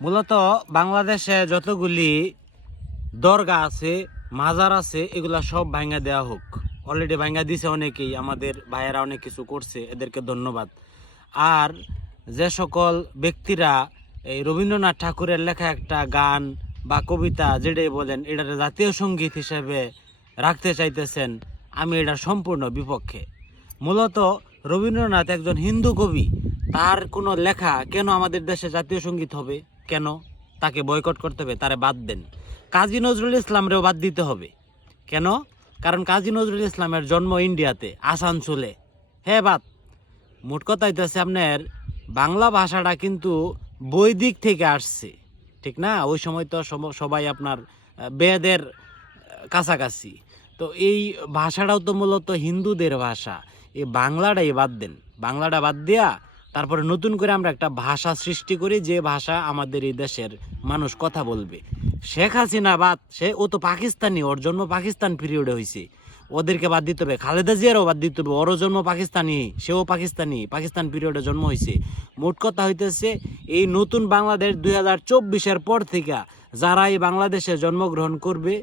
মূলত বাংলাদেশে যতগুলি দরগা আছে, মাজার আছে, এগুলা সব ভাঙ্গা দেওয়া হোক। অলরেডি ভাঙ্গা দিছে অনেকেই, আমাদের ভাইয়েরা অনেক কিছু করছে, এদেরকে ধন্যবাদ। আর যে সকল ব্যক্তিরা এই রবীন্দ্রনাথ ঠাকুরের লেখা একটা গান বা কবিতা যেটাই বলেন এটার জাতীয় সঙ্গীত হিসেবে রাখতে চাইতেছেন, আমি এটার সম্পূর্ণ বিপক্ষে। মূলত রবীন্দ্রনাথ একজন হিন্দু কবি, তার কোনো লেখা কেন আমাদের দেশে জাতীয় সঙ্গীত হবে? কেন তাকে বয়কট করতে হবে? তারে বাদ দেন। কাজী নজরুল ইসলামরেও বাদ দিতে হবে। কেন? কারণ কাজী নজরুল ইসলামের জন্ম ইন্ডিয়াতে, আসানসোলে। হ্যাঁ, বাদ। মোট কথা হইতেছে আপনার বাংলা ভাষাটা কিন্তু বৈদিক থেকে আসছে, ঠিক না? ওই সময় তো সবাই আপনার বেদের কাছাকাছি। তো এই ভাষাটাও তো মূলত হিন্দুদের ভাষা। এই বাংলাটাই বাদ দেন। বাংলাটা বাদ দিয়া তারপরে নতুন করে আমরা একটা ভাষা সৃষ্টি করি, যে ভাষা আমাদের এই দেশের মানুষ কথা বলবে। শেখ হাসিনা বাদ, ও তো পাকিস্তানি, ওর জন্ম পাকিস্তান পিরিয়ডে হয়েছে, ওদেরকে বাদ দিতে হবে। খালেদা জিয়ারও বাদ দিতে হবে, ওরও জন্ম পাকিস্তানি, সেও পাকিস্তানি, পাকিস্তান পিরিয়ডে জন্ম হয়েছে। মোট কথা হইতেছে এই নতুন বাংলাদেশ 2024-এর পর থেকে যারা এই বাংলাদেশে জন্মগ্রহণ করবে,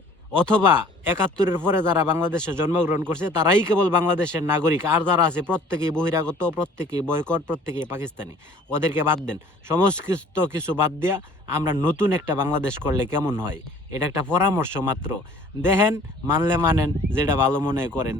অথবা 71-এর পরে যারা বাংলাদেশে জন্মগ্রহণ করছে, তারাই কেবল বাংলাদেশের নাগরিক। আর যারা আছে প্রত্যেকেই বহিরাগত, প্রত্যেকেই বয়কট, প্রত্যেকেই পাকিস্তানি। ওদেরকে বাদ দেন। সমস্ত কিছু বাদ দিয়া আমরা নতুন একটা বাংলাদেশ করলে কেমন হয়? এটা একটা পরামর্শ মাত্র। দেখেন, মানলে মানেন, যেটা ভালো মনে করেন।